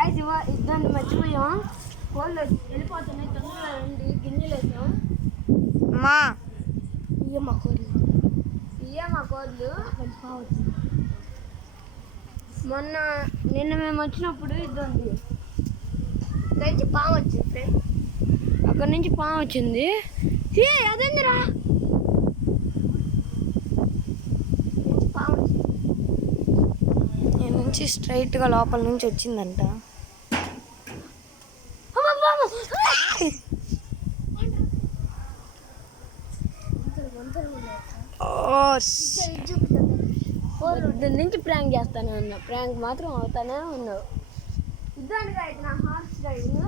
Guys ఇద్దరిని మర్చిపోయాం. కోళ్ళు వెళ్ళిపోతున్నాయి. తొందరగా రండి. గిన్నెలు వేసాం. మా ఇయ్య మా కోళ్ళు నిన్న మేము వచ్చినప్పుడు ఇద్దండి నుంచి పాము వచ్చింది ఫ్రెండ్. అక్కడి నుంచి పాము వచ్చింది. అదేందిరా పాము నేను నుంచి స్ట్రైట్గా లోపల నుంచి వచ్చిందంట. నుంచి ప్రాంక్ చేస్తానే ఉన్నా. ప్రాంక్ మాత్రం అవుతానే ఉన్నావు. ఇద్దానికి అయితే నా హార్స్ రైడింగ్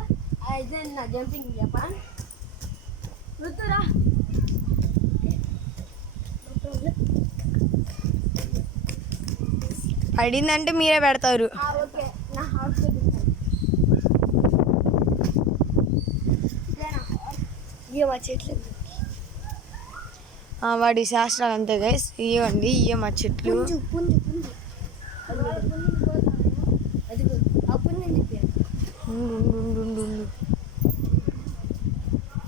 అయితే నా జంపింగ్ చెప్పాను. రుతురా పడిందంటే మీరే పెడతారు. ఓకే నా హార్స్ మా చెట్లు వాడి శాస్త్రాలు అంతే గైస్. ఇవ్వండి ఇయ్య మా చెట్లు.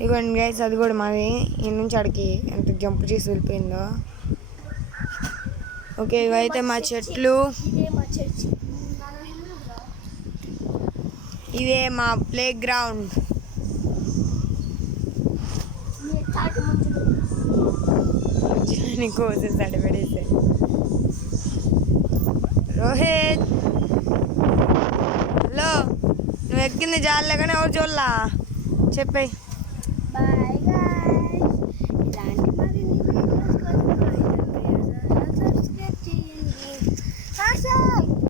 ఇవ్వండి గైస్, అది కూడా మాది. ఈ నుంచి అడిగి ఎంత జంప్ చేసి వెళ్ళిపోయిందో. ఓకే, ఇవైతే మా చెట్లు. ఇదే మా ప్లే గ్రౌండ్. కోసేసాడు పడేసే. రోహిత్, హలో, నువ్వు ఎక్కింది జాలే కానీ ఎవరు చూడలా చెప్పేయి.